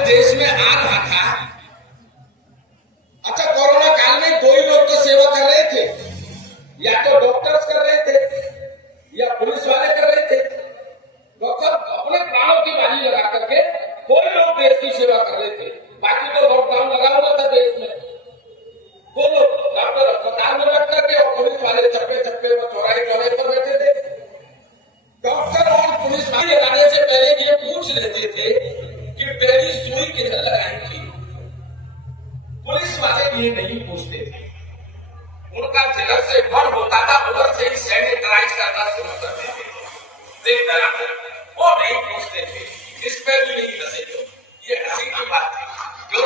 हमारे देश में आ रहा था। अच्छा, कोरोना काल में दो ही लोग तो सेवा कर रहे थे, या तो डॉक्टर्स कर रहे थे या पुलिस वाले कर रहे थे। डॉक्टर अपने प्राणों की बाजी लगा करके दो ही लोग देश की सेवा कर रहे थे, बाकी तो लॉकडाउन लगा हुआ था देश में। दो लोग डॉक्टर अस्पताल में रख करके और पुलिस वाले चप्पे चप्पे पर चौराहे चौराहे पर बैठे थे। डॉक्टर और पुलिस वाले लगाने से पहले ये पूछ लेते थे कि पहली सुई किधर लगाई थी। पुलिस वाले ये नहीं पूछते थे, उनका जिधर से मन होता था उधर से ही सैनिटाइज करना शुरू कर देते थे। वो नहीं पूछते थे इस पर भी नहीं हंसे। ये हंसी की बात थी जो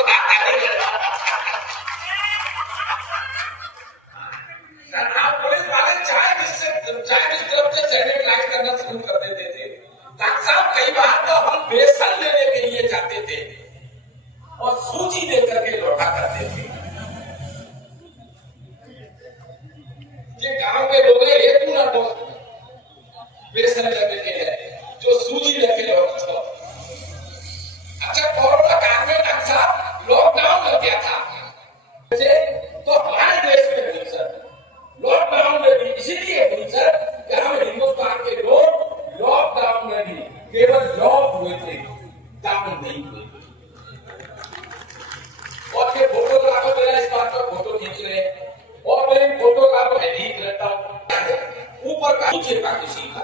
पुलिस वाले चाय डिस्टर्ब से सैनिटाइज करना शुरू कर देते थे। डॉक्टर साहब कई बार तो हम बेसन लेने के लिए जाते थे और सूजी देकर के लौटा करते थे। ये गांव के लोग हैं, ये तू ना बोल बेसन लेने के लिए जो सूजी लेके लौटा। अच्छा, कोरोना काल में डॉक्टर साहब लॉकडाउन लग गया था, तो हमारे देश में हुई सर लॉकडाउन में भी इसीलिए हुई सर कि हम हिंदुस्तान के लोग लॉकडाउन में भी केवल लॉक हुए थे, डाउन नहीं हुए। और ये फोटोग्राफर मेरा इस बात पर फोटो खींच रहे हैं और मैं फोटोग्राफर ठीक रहता हूँ। ऊपर का नीचे का किसी का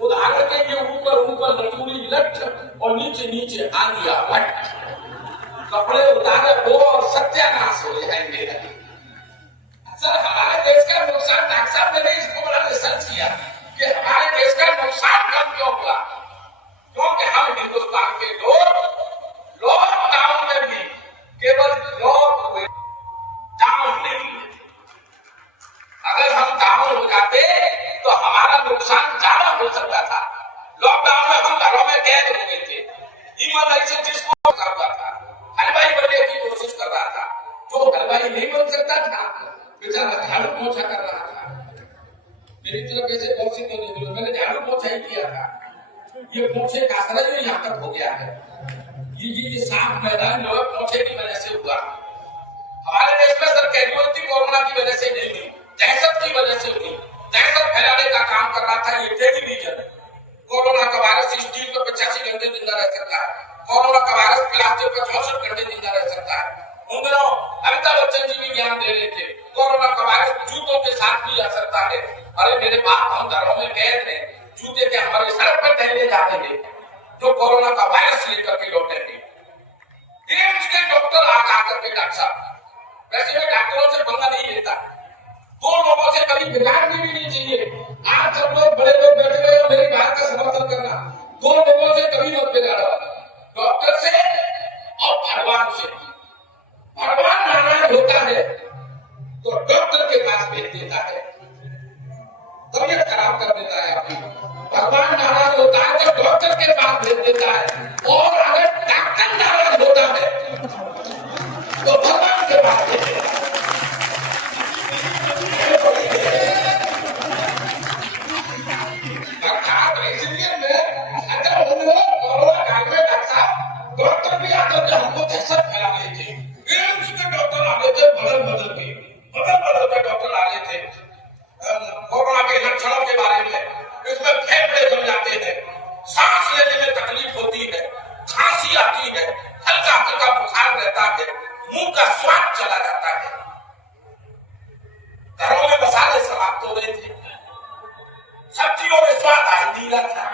उदाहरण के लिए ऊपर लटूरी लट और नीचे नीचे आ गया वट, कपड़े उतारे वो और सत्यानाश हो जाएंगे। सर हमारे देश का नुकसान, डॉक्टर साहब मैंने इसको बड़ा रिसर्च किया कि हमारे देश का नुकसान कम क्यों हुआ, क्योंकि हम हिंदुस्तान के लोग लॉकडाउन में भी केवल लॉक हुए, डाउन नहीं हुए। अगर हम डाउन हो जाते तो हमारा नुकसान ज्यादा हो सकता था। लॉकडाउन में हम घरों में कैद हो गए थे, ईमानदारी से जिसको कर रहा था हलवाई बनने की कोशिश कर रहा था, जो हलवाई नहीं बन सकता था बेचारा झाड़ू पोछा कर रहा था। मेरी तरफ ऐसे बहुत सी तो नहीं, मैंने झाड़ू पोछा ही किया था। ये पोछे का असर जो यहाँ तक हो गया है, ये साफ मैदान जो है पोछे की वजह से हुआ। हमारे देश में सर कैजुअलिटी कोरोना की वजह से नहीं हुई, दहशत की वजह से हुई। दहशत फैलाने का काम कर रहा था ये टेलीविजन। कोरोना का वायरस स्टील पर 85 घंटे जिंदा रह सकता है, कोरोना का वायरस प्लास्टिक पर 64 घंटे जिंदा रह सकता है। उन दिनों अमिताभ बच्चन जी भी ज्ञान दे रहे थे कोरोना का वायरस जूतों के साथ भी आ सकता है। अरे मेरे बाप, हम घरों में कैद हैं, जूते के हमारे सड़क पर टहले जाते हैं जो कोरोना का वायरस लेकर के लौटेंगे। एम्स के डॉक्टर आकर के डॉक्टर साहब, वैसे मैं डॉक्टरों से पंगा नहीं लेता, दो लोगों से कभी बिगाड़नी भी नहीं चाहिए। आज सब लोग बड़े लोग बैठे हुए और मेरी बात का समर्थन करना, दो लोगों से कभी मत बिगाड़ो, डॉक्टर से और भगवान से। भगवान नारायण होता है तो डॉक्टर के पास भेज देता है, तबीयत खराब कर देता है आपकी। भगवान नारायण होता है तो डॉक्टर के पास भेज देता है, और अगर डॉक्टर नारायण होता है तो भगवान के पास भेज देता है। इसलिए मैं अगर उन लोग कोरोना काल में डॉक्टर साहब डॉक्टर भी आकर के हमको दहशत फैला रहे थे। एम्स के डॉक्टर आ गए थे, बदल के डॉक्टर आ गए थे कोरोना के लक्षणों के बारे में। इसमें फेफड़े जम जाते हैं, सांस लेने में तकलीफ होती है, खांसी आती है, हल्का हल्का बुखार रहता है, मुंह का स्वाद चला जाता है। घरों में मसाले समाप्त हो गए थे, सब्जियों में स्वाद आ नहीं रहा था।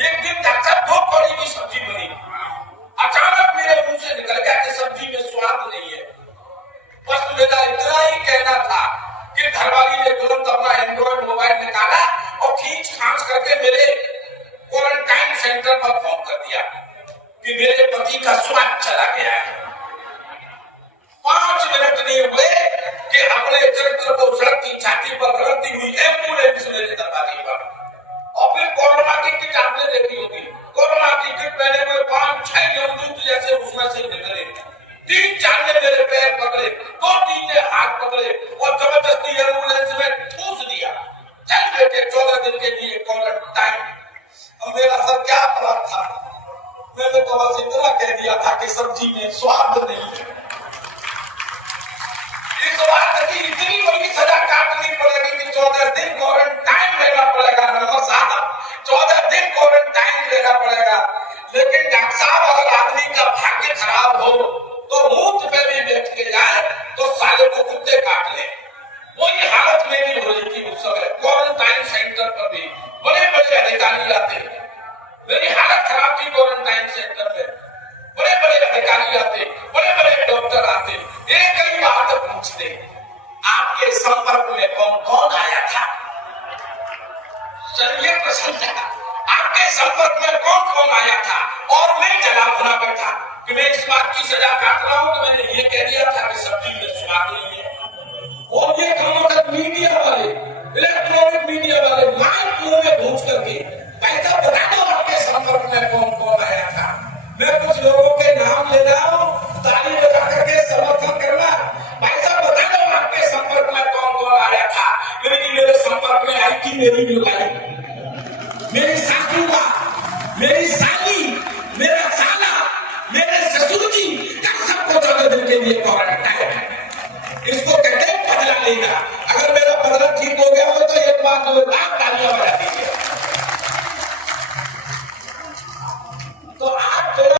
एक दिन डॉक्टर 2 कौड़ी की सब्जी बनी, अचानक मेरे मुंह से निकल गया कि सब्जी में स्वाद नहीं है। बस मेरा इतना ही कहना था कि घरवाली ने तुरंत अपना एंड्रॉइड मोबाइल निकाला और खींच खांच करके मेरे क्वारंटाइन सेंटर पर फोन कर दिया कि मेरे पति का स्वाद चला गया है। 5 मिनट नहीं हुए कि अपने चरित्र को सड़कती छाती पर रगड़ती हुई एम्बुलेंस मेरे दरवाजे पर। और फिर कोरोना की किट आपने देखी होगी, कोरोना की किट पहने हुए 5-6 यमदूत जैसे उसमें से निकले। 3-4 ने मेरे पैर पकड़े, 2-3 ने हाथ पकड़े और जबरदस्ती एम्बुलेंस में ठूस दिया। चल बेटे 14 दिन के लिए क्वारंटाइन। अब मेरा सर क्या अपराध था, मैंने तो बस इतना कह दिया था कि सब्जी में स्वाद नहीं है। इस बात की इतनी बड़ी सजा काटनी पड़ेगी कि 14 दिन क्वारंटाइन लेना पड़ेगा। नंबर साहब 14 दिन क्वारंटाइन लेना पड़ेगा। लेकिन डॉक्टर साहब अगर आदमी का भाग्य खराब हो तो मूत पे भी बैठ के जाए तो साले को कुत्ते काट ले। वही हालत मेरी हो रही थी उस समय। क्वारंटाइन सेंटर पर भी बड़े बड़े अधिकारी आते, मेरी हालत खराब थी। क्वारंटाइन सेंटर में बड़े बड़े अधिकारी आते, बड़े बड़े डॉक्टर आते, एक ही बात पूछते, आपके संपर्क में कौन कौन आया था? सर ये प्रश्न था, आपके संपर्क में कौन कौन आया था? और मैं जला भुना बैठा कि मैं इस बात की सजा काट रहा हूं कि मैंने ये कह दिया था कि सब्जी में स्वाद नहीं है। और ये काम कर मीडिया वाले, इलेक्ट्रॉनिक मीडिया वाले माइक मुंह में घुस करके पैसा बता दो आपके संपर्क में कौन कौन आया था। मैं कुछ लोगों के नाम ले रहा हूं, ताली बजा करके समर्थन करना। पैसा बता दो आपके संपर्क में कौन कौन आया था। लेकिन मेरे संपर्क में आई थी मेरी लुगाई, मेरी सासू का, मेरी साली, मेरा साला, मेरे ससुर जी का सबको 14 दिन के लिए क्वारंटाइन। इसको कहते हैं बदला लेना। अगर मेरा बदला ठीक हो गया हो तो एक बार 2 लाख तालियां बजा